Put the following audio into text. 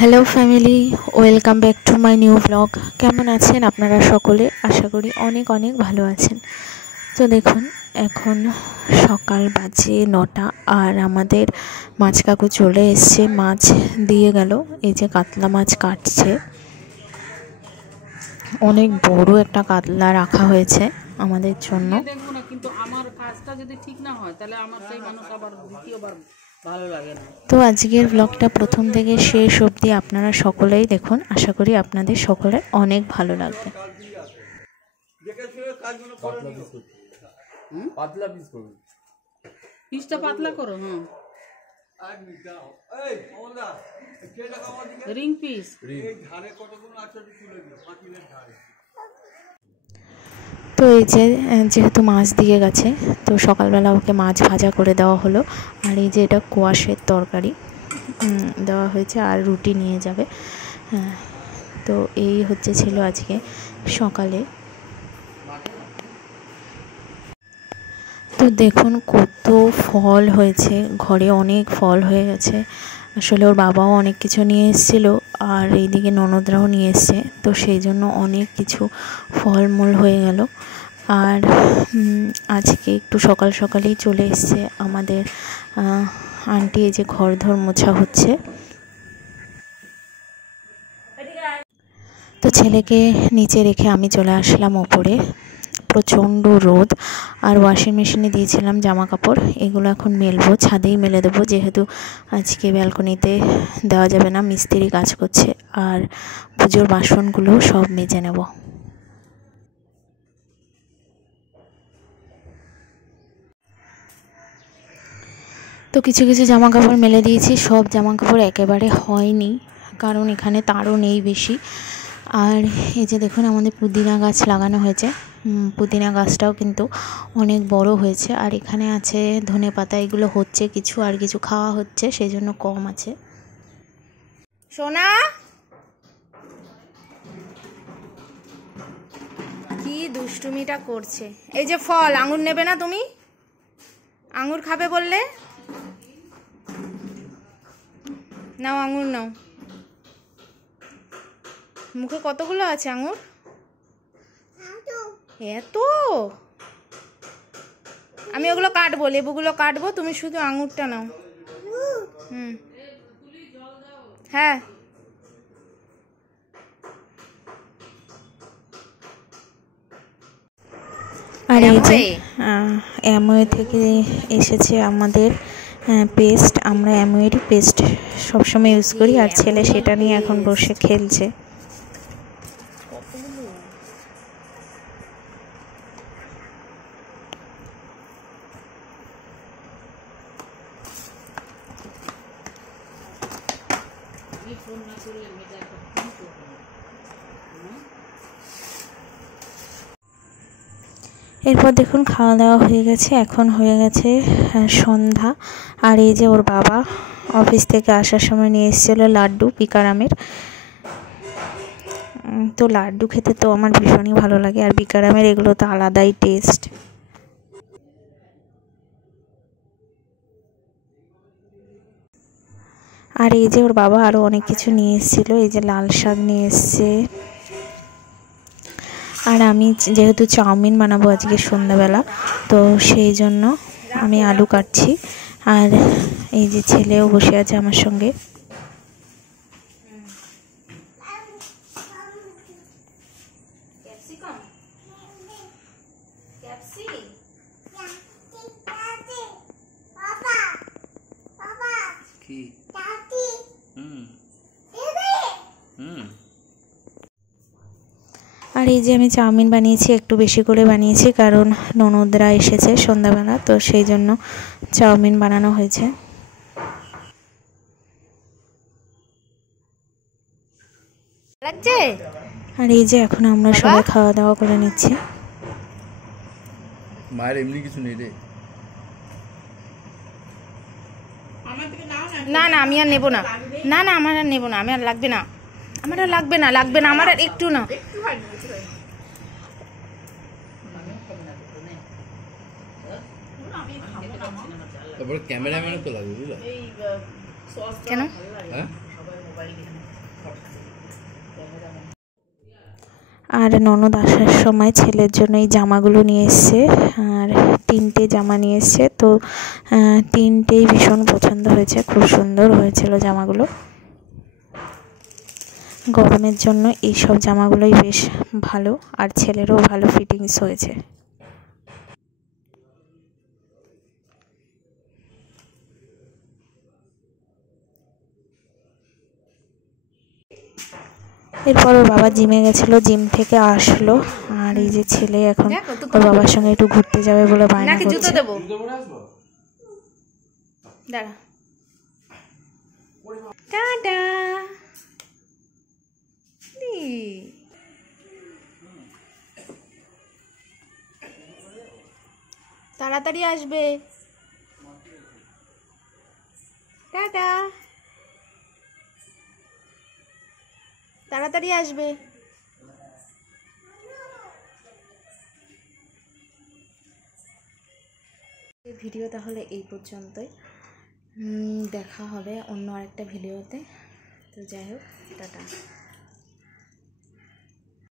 Hello family, welcome back to my new blog. কেমন আছেন আপনারা সকলে? আশা করি অনেক অনেক ভালো আছেন। তো দেখুন, এখন সকাল বাজে 9টা আর আমাদের মাছ কাকু চলে এসছে, মাছ দিয়ে গেল। এই যে কাতলা মাছ কাটছে, অনেক বড় একটা কাতলা রাখা হয়েছে আমাদের জন্য। দেখবো না, কিন্তু আমার কাজটা যদি ঠিক না হয় তাহলে আমার সেই মানুষ আবার দ্বিতীয়বার ভালো লাগে না। তো আজকের ব্লগটা প্রথম থেকে শেষ অবধি আপনারা সকলেই দেখুন, আশা করি আপনাদের সকলের অনেক ভালো লাগবে। পিসটা পাতলা করো। Ring piece. তো এই যে যেহেতু মাছ দিয়ে গেছে, তো সকালবেলা ওকে মাছ ভাজা করে দেওয়া হলো। আর এই যে এটা কোয়াশের তরকারি দেওয়া হয়েছে, আর রুটি নিয়ে যাবে। তো এই ছিল আজকে সকালে। তো দেখুন কত ফল হয়েছে, ঘরে অনেক ফল হয়ে গেছে। আসলে ওর বাবাও অনেক কিছু নিয়ে এসেছিলো, আর এইদিকে ননদরাও নিয়ে এসছে, তো সেই জন্য অনেক কিছু ফলমূল হয়ে গেল। আর আজকে একটু সকাল সকালেই চলে এসছে আমাদের আন্টি। এই যে ঘর ধর মোছা হচ্ছে। তো ছেলেকে নিচে রেখে আমি চলে আসলাম ওপরে। প্রচণ্ড রোদ, আর ওয়াশিং মেশিনে দিয়েছিলাম জামা কাপড়, এগুলো এখন মেলবো, ছাদেই মেলে দেবো, যেহেতু আজকে ব্যালকনিতে দেওয়া যাবে না, মিস্ত্রি কাজ করছে। আর পুজোর বাসনগুলো সব মেজে নেব। তো কিছু কিছু জামা কাপড় মেলে দিয়েছি, সব জামা কাপড় একেবারে হয়নি, কারণ এখানে তারও নেই বেশি। আর এই যে দেখুন, আমাদের পুদিনা গাছ লাগানো হয়েছে, পুদিনা গাছটাও কিন্তু অনেক বড় হয়েছে। আর এখানে আছে ধনে পাতা, এগুলো হচ্ছে কিছু, আর কিছু খাওয়া হচ্ছে, সেই জন্য কম আছে। সোনা কি দুষ্টুমিটা করছে। এই যে ফল, আঙুর নেবে না তুমি? আঙুর খাবে বললে? নাও আঙুর নাও। মুখে কতগুলো আছে আঙুর? এত? আমি ওগুলো কাটবো, লেবুগুলো কাটবো, তুমি শুধু আঙুরটা নাও। হ্যাঁ। আর এই যে অ্যামওয়ে থেকে এসেছে আমাদের পেস্ট। আমরা অ্যামওয়েরই পেস্ট সবসময় ইউজ করি, আর ছেলে সেটা নিয়ে এখন বসে খেলছে। এরপর দেখুন, খাওয়া দাওয়া হয়ে গেছে, এখন হয়ে গেছে সন্ধ্যা। আর এই যে ওর বাবা অফিস থেকে আসার সময় নিয়ে এসেছিলো লাড্ডু, পিকারামের। তো লাড্ডু খেতে তো আমার ভীষণই ভালো লাগে, আর পিকারামের এগুলো তো আলাদাই টেস্ট। আর এই যে ওর বাবা আরও অনেক কিছু নিয়ে এসেছিলো, এই যে লাল শাক নিয়ে এসছে। আর আমি যেহেতু চাউমিন বানাবো আজকে সন্ধ্যাবেলা, তো সেই জন্য আমি আলু কাটছি। আর এই যে ছেলেও বসে আছে আমার সঙ্গে। আর এই যে আমি চাউমিন বানিয়েছি, একটু বেশি করে বানিয়েছি, কারণ ননদরা এসেছে সন্ধ্যাবেলা, তো সেই জন্য চাউমিন বানানো হয়েছে। আর এই যে এখন আমরা সবাই খাওয়া দাওয়া করে নিচ্ছি। মায়ের এমনি কিছু নেই রে। না না, আমি আর নেবো না। না না, আমার আর নেবো না, আমি আর লাগবে না, আমার আর লাগবে না, লাগবে না, আমার আর একটু না। তারপরে ক্যামেরাম্যানও তো লাগবে, বুঝলা? কেন? হ্যাঁ, আর ননদ আসার সময় ছেলের জন্য এই জামাগুলো নিয়ে এসছে, আর 3টে জামা নিয়ে এসছে। তো 3টেই ভীষণ পছন্দ হয়েছে, খুব সুন্দর হয়েছিল জামাগুলো। গরমের জন্য এইসব জামাগুলোই বেশ ভালো, আর ছেলেরও ভালো ফিটিংস হয়েছে। এরপর ওর বাবা জিমে গেছিলো, জিম থেকে আসলো, আর এই যে ছেলে এখন ওর বাবার সঙ্গে একটু ঘুরতে যাবে বলে বায়না করছে। দাঁড়া, টাটা। তাড়াতাড়ি আসবে, টাটা, তাড়াতাড়ি আসবে। ভিডিও তাহলে এই পর্যন্তই, দেখা হবে অন্য আরেকটা ভিডিওতে। তো যাই হোক, টাটা।